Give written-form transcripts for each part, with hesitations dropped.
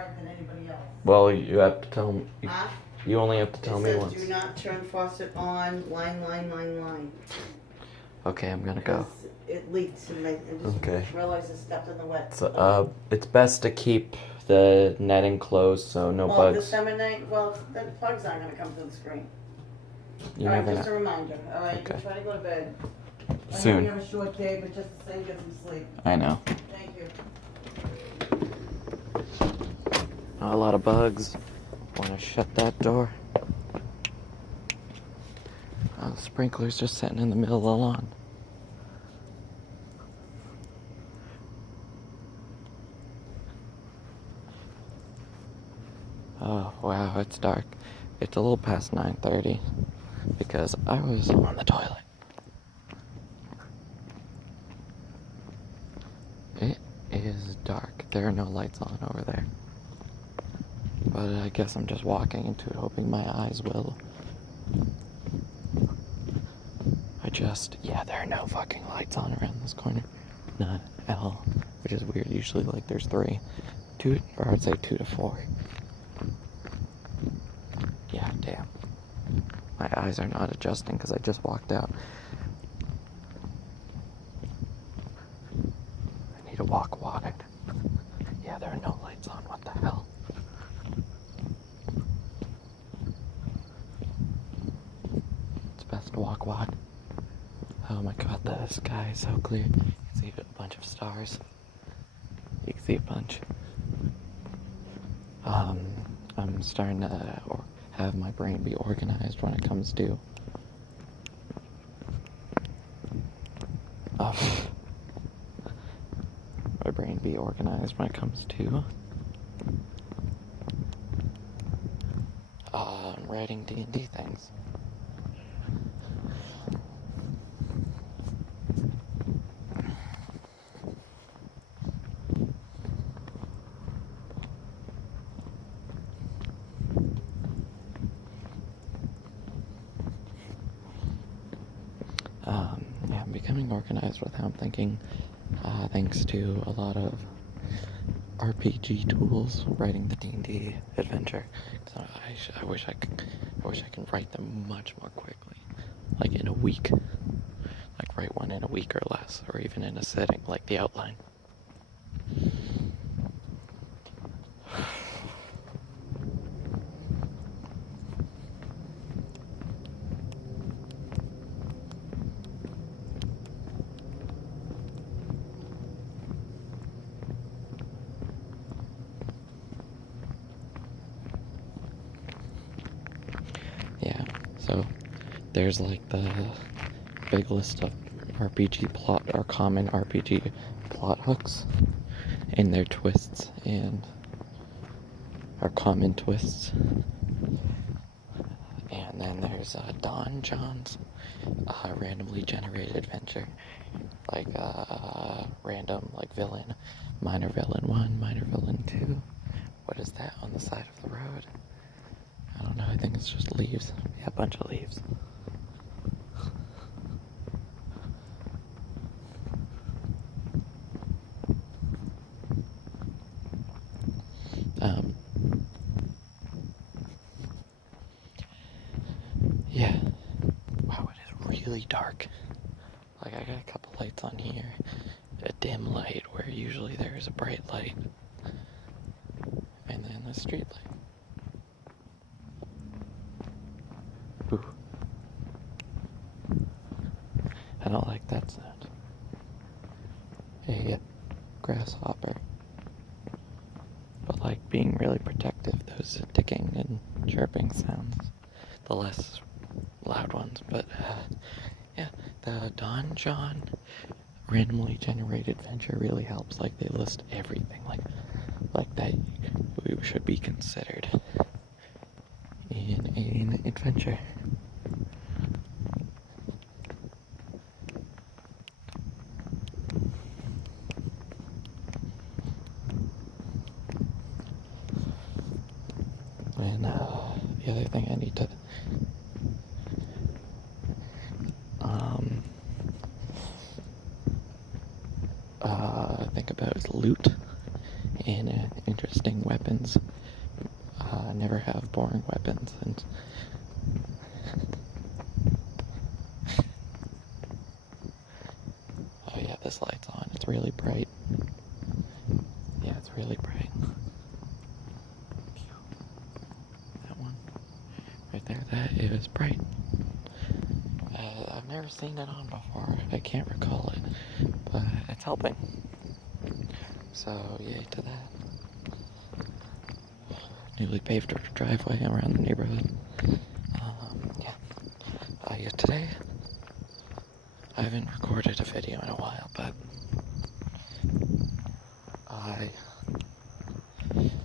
right than anybody else. Well, you have to tell me. Huh? You only have to tell me It once. says do not turn faucet on, line. Okay, I'm gonna go. Because it leaks and I just Okay. realized I stepped in the wet. So, it's best to keep the netting closed so no Well, this bugs. time of night, well, the bugs aren't going to come through the screen. You All right, never just a know. reminder. All right, Okay. try to go to bed. I know Soon. you have a short day, but just the same, get some sleep. I know. Thank you. Not a lot of bugs. Want to shut that door? Oh, the sprinkler's just sitting in the middle of the lawn. Oh, wow, it's dark. It's a little past 9:30 because I was on the toilet. It is dark. There are no lights on over there. But I guess I'm just walking into it hoping my eyes will. Yeah, there are no fucking lights on around this corner. None at all. Which is weird. Usually, like, there's 3. 2, or I'd say 2 to 4. Yeah, damn. My eyes are not adjusting because I just walked out. I need to walk wide. Yeah, there are no lights on. What the hell? It's best to walk wide. Oh my god, the sky is so clear. You can see a bunch of stars. You can see a bunch. I'm starting to have my brain be organized when it comes to my brain be organized when it comes to writing D&D things. Yeah, I'm becoming organized with how I'm thinking, thanks to a lot of RPG tools, writing the D&D adventure. So I wish I could write them much more quickly, like in a week. Like write one in a week or less, or even in a sitting, like the outline. Yeah, so there's like the big list of RPG plot or common RPG plot hooks and their twists and our common twists. And then there's Don John's randomly generated adventure, like random like villain, minor villain 1, minor villain 2. What is that on the side of the road? I don't know, I think it's just leaves. Yeah, a bunch of leaves. Yeah. Wow, it is really dark. Like, I got a couple lights on here. A dim light where usually there's a bright light. And then the street light. Ooh. I don't like that sound. A grasshopper. But like being really protective, those ticking and chirping sounds. The less loud ones. But yeah, the Don John randomly generated adventure really helps. Like they list everything like that should be considered in an adventure. And the other thing I need to think about is loot in interesting weapons. Never have boring weapons. And oh yeah, this light's on. It's really bright. Yeah, it's really bright. That one right there, that is bright. I've never seen it on before. I can't recall it, but it's helping. So yay to that. Newly paved driveway around the neighborhood. Yeah. Today, I haven't recorded a video in a while, but I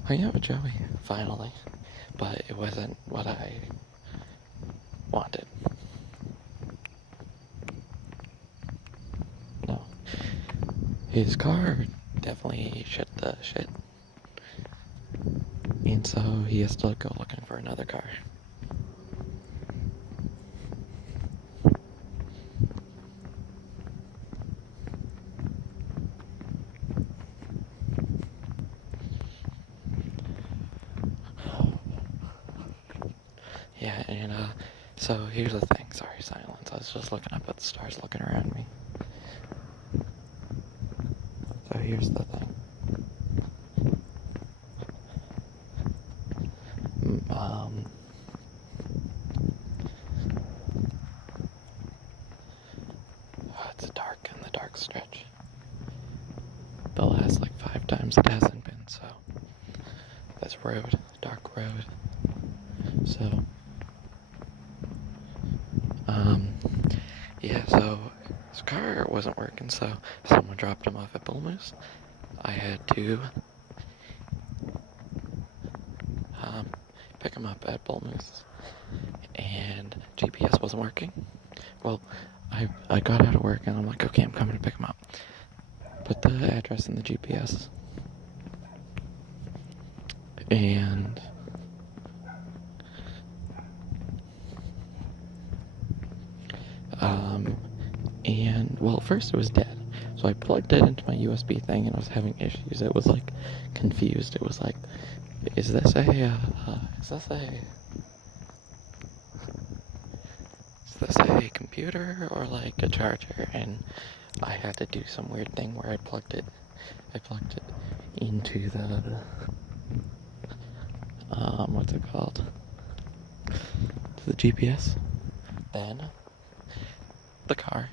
hung out with Joey, finally, but it wasn't what I wanted. No. His car definitely shit the shit. And so he has to go looking for another car. Yeah, and so here's the thing. Sorry, silence. I was just looking up at the stars looking around me. So here's the thing. It's dark in the dark stretch. The last 5 times it hasn't been, so this road, dark road. So, yeah, so his car wasn't working, so someone dropped him off at Bull Moose. I had to pick him up at Bull Moose, and GPS wasn't working. Well, I got out of work and I'm like, okay, I'm coming to pick him up. Put the address in the GPS, and well, first it was dead. So I plugged it into my USB thing and I was having issues. It was confused. It was like, is this a computer or a charger? And I had to do some weird thing where I plugged it into the, what's it called? To the GPS. Then the car,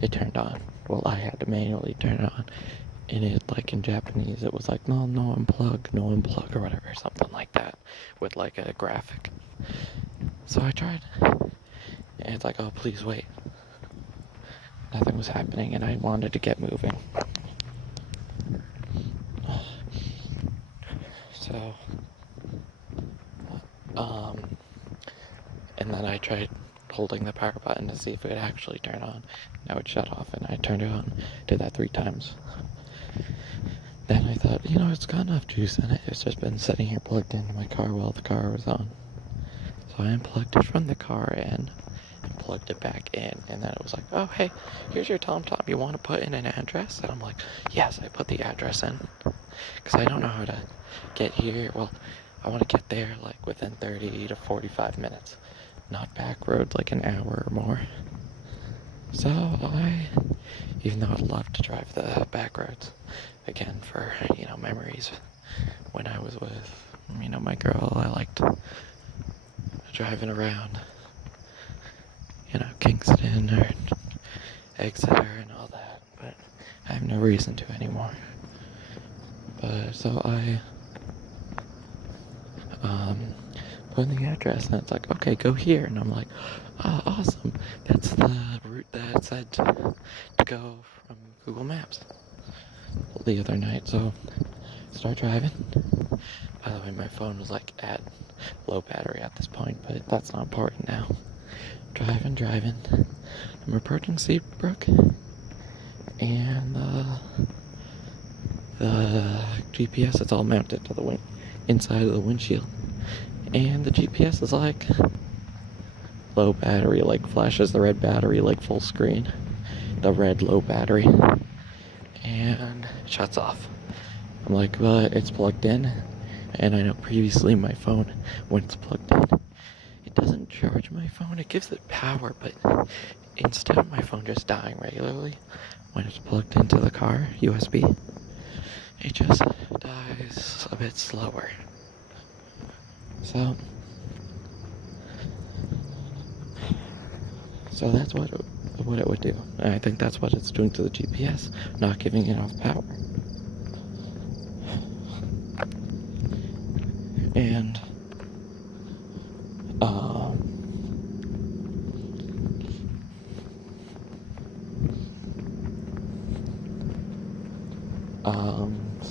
it turned on. Well, I had to manually turn it on. And it, in Japanese, it was no unplug, or whatever, something like that, with a graphic. So I tried, and it's oh, please wait. Nothing was happening, and I wanted to get moving. So, and then I tried holding the power button to see if it would actually turn on. Now it shut off, and I turned it on. Did that 3 times. Then I thought, it's got enough juice in it. It's just been sitting here plugged into my car while the car was on. So I unplugged it from the car and plugged it back in. And then it was oh, hey, here's your TomTom. You want to put in an address? And I'm like, yes, I put the address in. Because I don't know how to get here. Well, I want to get there within 30 to 45 minutes. Not back roads an hour or more. So even though I'd love to drive the back roads again for, memories when I was with, my girl, I liked driving around, Kingston or Exeter and all that, but I have no reason to anymore. But so I put in the address, and it's okay, go here, and I'm oh, awesome, that's the route that it said to go from Google Maps the other night. So start driving. By the way, my phone was at low battery at this point, but that's not important now. Driving. I'm approaching Seabrook, and the GPS, it's all mounted to the inside of the windshield, and the GPS is low battery, flashes the red battery full screen, the red low battery, and shuts off. I'm like, well, it's plugged in. And I know previously my phone, when it's plugged in, it doesn't charge my phone. It gives it power, but instead of my phone just dying regularly, when it's plugged into the car, USB, it just dies a bit slower. So that's what it would do. And I think that's what it's doing to the GPS, not giving it enough power. And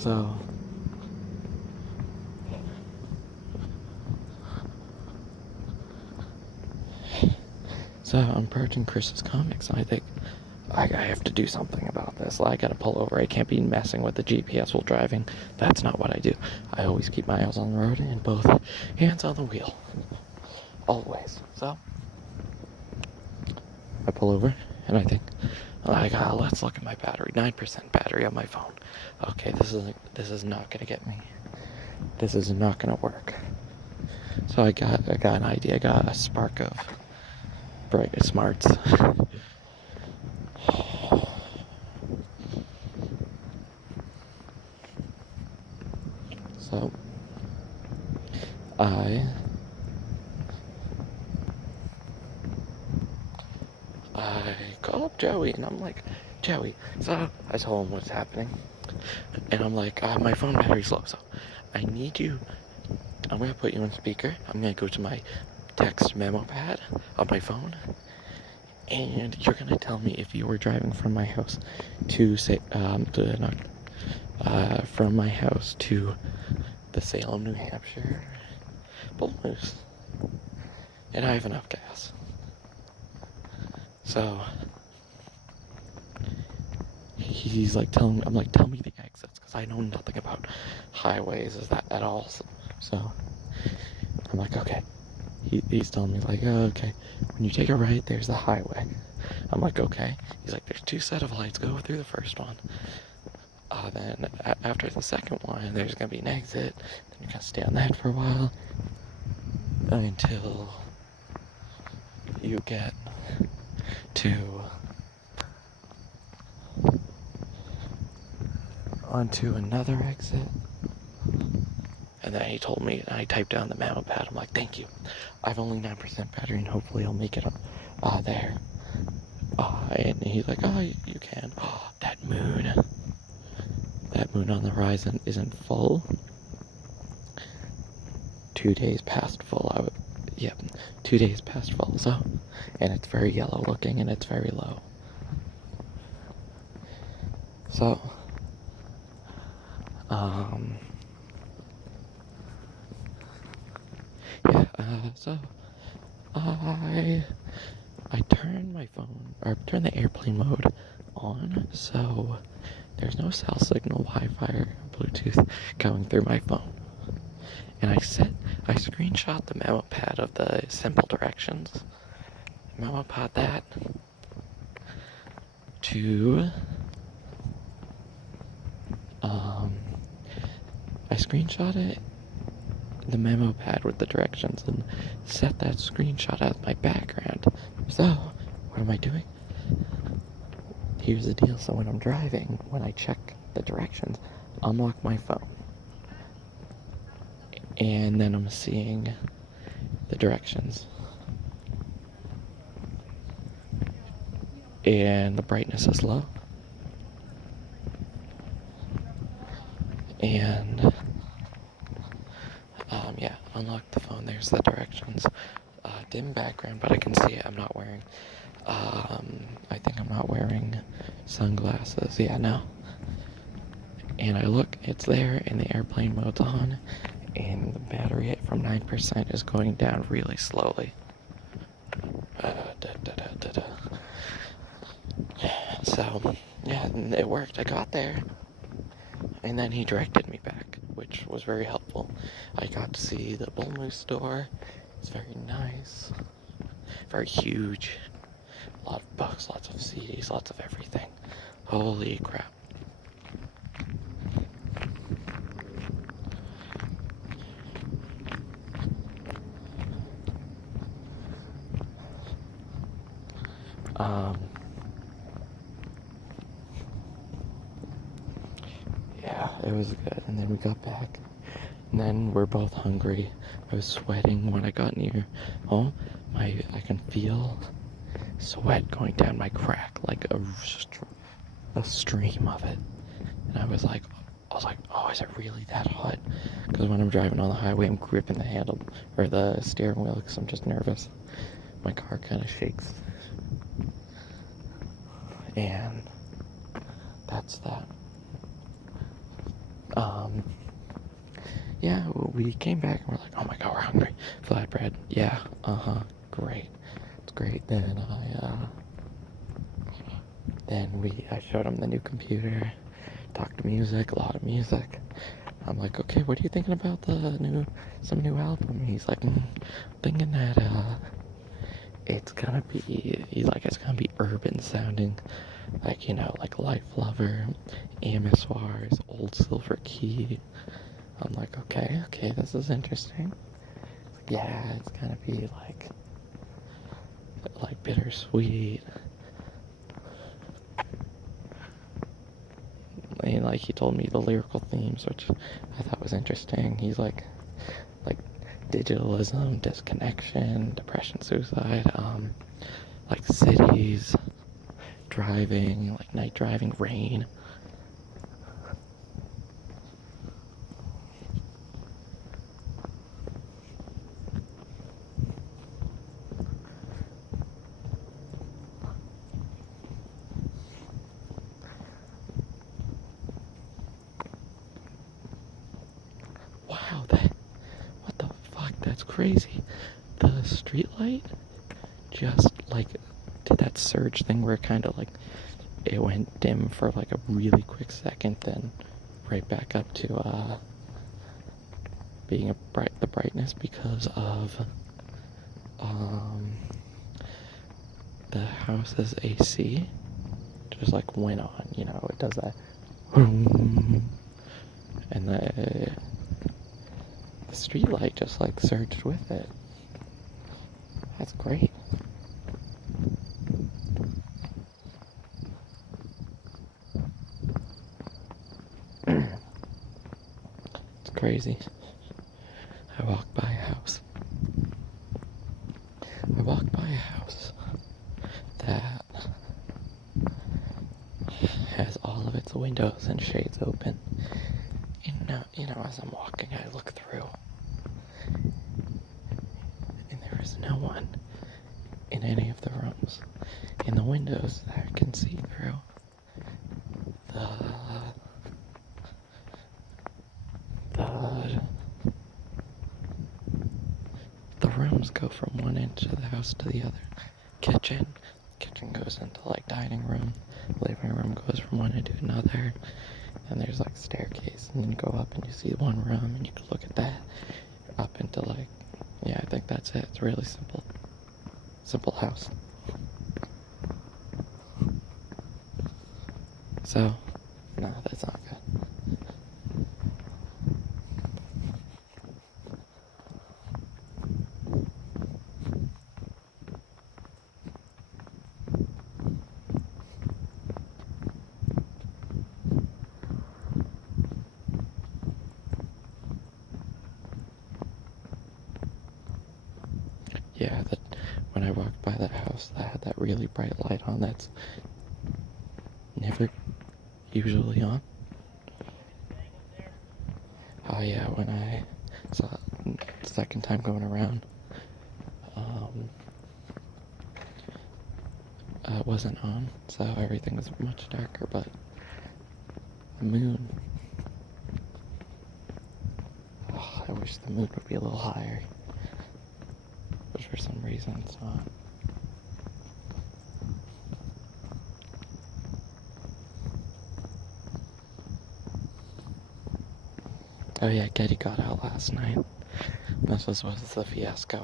so I'm purging Chris's comics, and I think I have to do something about this. I gotta pull over. I can't be messing with the GPS while driving. That's not what I do. I always keep my eyes on the road and both hands on the wheel. Always. So I pull over, and I think, let's look at my battery. 9% battery on my phone. Okay, this is not gonna get me. This is not gonna work. So I got an idea. I got a spark of bright smarts. So I call up Joey, and I'm like, Joey, so I told him what's happening, and I'm like, my phone battery's low, so I need you, I'm gonna put you on speaker, I'm gonna go to my text memo pad on my phone, and you're gonna tell me if you were driving from my house to from my house to the Salem, New Hampshire Bull Moose, and I have enough gas. So he's like tell me the exits, because I know nothing about highways at all. So I'm like, okay. He's telling me like, oh, okay, when you take a right, there's the highway. I'm like, okay. He's like, there's 2 set of lights. Go through the first one. Then after the second one, there's gonna be an exit. Then you're gonna stay on that for a while until you get to onto another exit. And then he told me, and I typed down the memo pad. I'm like, thank you. I have only 9% battery, and hopefully I'll make it there. And he's like, oh, you can. Oh, that moon on the horizon isn't full. 2 days past full. 2 days past full. So, and it's very yellow looking, and it's very low. So, so I turned my phone, or turned the airplane mode on, so there's no cell signal, Wi-Fi, or Bluetooth going through my phone. And I screenshot the memo pad of the simple directions. Memo pad that to, I screenshot it, the memo pad with the directions, and set that screenshot as my background. So, what am I doing? Here's the deal. So when I'm driving, when I check the directions, unlock my phone, and then I'm seeing the directions, and the brightness is low, and unlock the phone. There's the directions. Dim background, but I can see it. I'm not wearing I think I'm not wearing sunglasses. Yeah, no. And I look, it's there, and the airplane mode's on, and the battery from 9% is going down really slowly. So, yeah, it worked. I got there, and then he directed me back, which was very helpful. I got to see the Bull Moose store. It's very nice, very huge. A lot of books, lots of CDs, lots of everything. Holy crap. Yeah, it was good. And then we got back. And then we're both hungry. I was sweating when I got near home. I can feel sweat going down my crack, like a stream of it. And I was like, oh, is it really that hot? Because when I'm driving on the highway, I'm gripping the handle or the steering wheel because I'm just nervous. My car kind of shakes. And that's that. Yeah, we came back and we're like, oh my god, we're hungry. Flatbread, yeah, great. It's great. Then I showed him the new computer, talked music, a lot of music. I'm like, okay, what are you thinking about some new album? He's like, thinking that it's gonna be urban sounding, like, like Life Lover, Amiswars, Old Silver Key. I'm like, okay, this is interesting. Yeah, it's gonna be like bittersweet. And like he told me the lyrical themes, which I thought was interesting. He's like digitalism, disconnection, depression, suicide, like cities, driving, like night driving, rain. Wow, what the fuck, that's crazy. The streetlight just like did that surge thing where it went dim for like a really quick second, then right back up to being the brightness because of the house's AC just like went on, it does that, and the street light just like surged with it. That's great. It's crazy. I walked by a house that has all of its windows and shades open. As I'm walking, I look through, and there is no one in any of the rooms. In the windows that I can see through, the rooms go from one end of the house to the other. Kitchen goes into like dining room, living room goes from one end to another, and there's like staircase, and then you go up and you see one room and you can look at that up into I think that's it. It's a really simple house. So no, that's not good. Yeah, when I walked by that house that had that really bright light on that's never usually on. Oh yeah, when I saw it the second time going around, it wasn't on, so everything was much darker, but the moon, I wish the moon would be a little higher. But for some reason it's not. Oh yeah, Getty got out last night. This was the fiasco.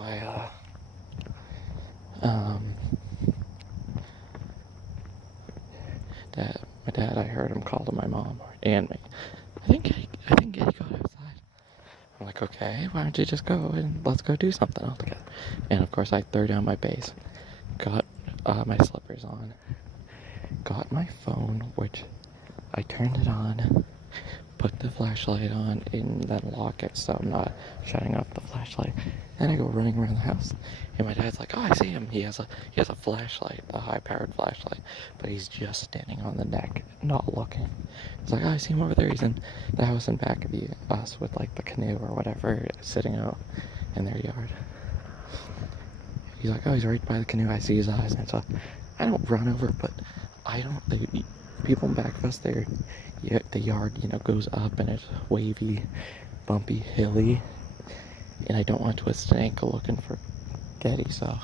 My dad, I heard him call to my mom and me. I think Getty got outside. I'm like, okay, why don't you just go and let's go do something all together? And of course I threw down my bass, got my slippers on, got my phone, which I turned it on, put the flashlight on, and then lock it so I'm not shutting off the flashlight. And I go running around the house, and my dad's like, "Oh, I see him. He has a flashlight, a high-powered flashlight, but he's just standing on the deck, not looking." He's like, "Oh, I see him over there. He's in the house in back of us with like the canoe or whatever sitting out in their yard." He's like, "Oh, he's right by the canoe. I see his eyes." And so I don't run over, but I don't. People in back of us, the yard, goes up and it's wavy, bumpy, hilly, and I don't want to twist an ankle looking for Getty, so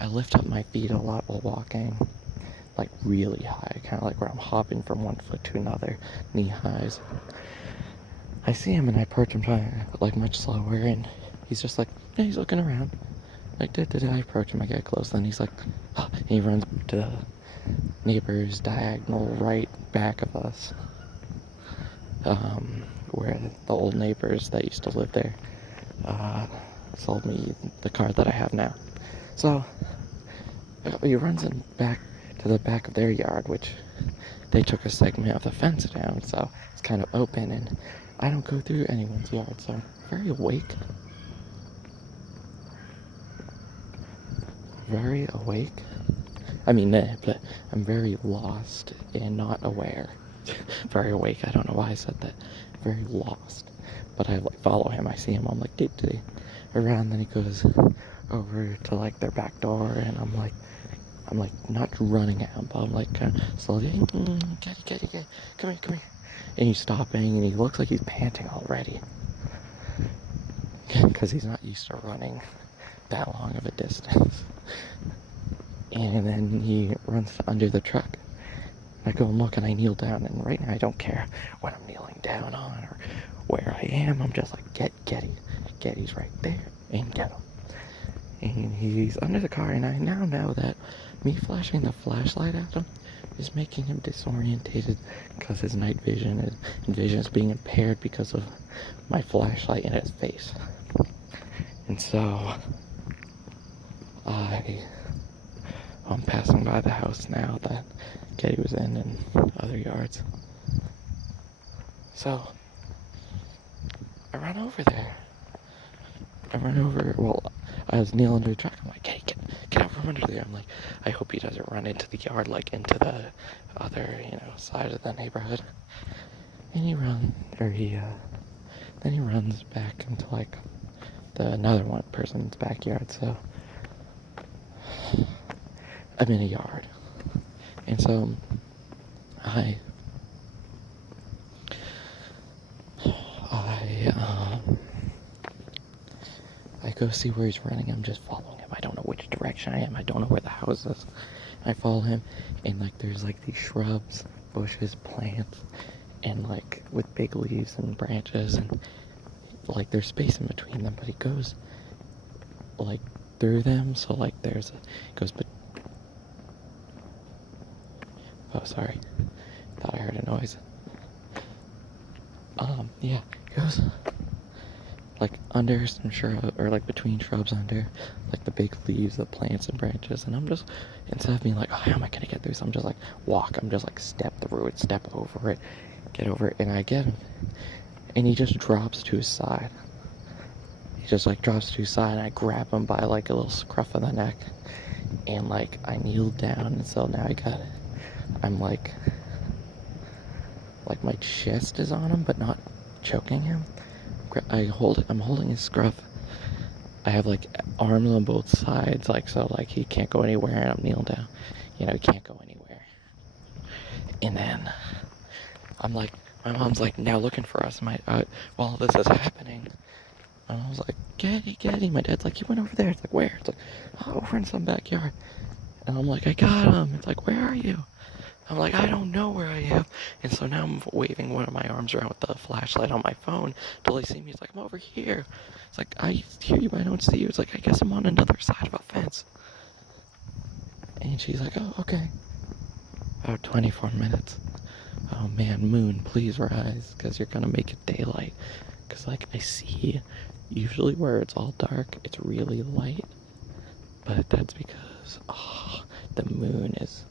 I lift up my feet a lot while walking, like really high, kind of like where I'm hopping from one foot to another, knee highs. I see him and I approach him like much slower, and he's just like, yeah, he's looking around. Like, I approach him, I get close, then he's like, oh, and he runs to the neighbor's diagonal right back of us, where the old neighbors that used to live there sold me the car that I have now. So he runs in back to the back of their yard, which they took a segment of the fence down, so it's kind of open, and I don't go through anyone's yard, so I'm very awake. But I'm very lost and not aware. Very awake. I don't know why I said that. Very lost. But I follow him. I see him. I'm like, did around. Then he goes over to like their back door, and I'm like not running at him, but I'm like kind of slowly, Getty, come here. And he's stopping, and he looks like he's panting already, because he's not used to running that long of a distance. And then he runs under the truck. I go and look, and I kneel down, and right now I don't care what I'm kneeling down on or where I am. I'm just like, get Getty. Getty's right there, and get him. And he's under the car, and I now know that me flashing the flashlight at him is making him disorientated, because his night vision is being impaired because of my flashlight in his face. And so I'm passing by the house now that Getty was in and other yards. So I run over there. I was kneeling under the truck. I'm like, hey, get out from under there. I'm like, I hope he doesn't run into the yard, like into the other, side of the neighborhood. And then he runs back into like another one person's backyard. So I'm in a yard, and so I go see where he's running. I'm just following him. I don't know which direction I am. I don't know where the house is. I follow him, and like there's like these shrubs, bushes, plants, and like with big leaves and branches, and like there's space in between them, but he goes like through them, so like oh, sorry, thought I heard a noise. Yeah, he goes like under some shrub, or like between shrubs under like the big leaves, the plants and branches, and I'm just, instead of being like, oh, how am I gonna get through? So I'm just like I'm just like step through it, step over it, get over it, and I get him, and he just drops to his side. He just like drops to his side, and I grab him by like a little scruff of the neck, and like I kneel down, and so now I got it. I'm like my chest is on him, but not choking him. I'm holding his scruff. I have like arms on both sides, like so like he can't go anywhere, and I'm kneeling down. He can't go anywhere. And then I'm like, my mom's like now looking for us. While this is happening, and I was like, Getty. My dad's like, he went over there. It's like, where? It's like, oh, over in some backyard. And I'm like, I got him. It's like, where are you? I'm like, I don't know where I am. And so now I'm waving one of my arms around with the flashlight on my phone till they see me. It's like, I'm over here. It's like, I hear you, but I don't see you. It's like, I guess I'm on another side of a fence. And she's like, oh, okay. About 24 minutes. Oh man, moon, please rise, because you're gonna make it daylight. Because like I see, usually where it's all dark, it's really light. But that's because, the moon is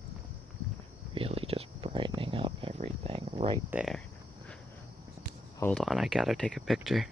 really just brightening up everything right there. Hold on, I gotta take a picture.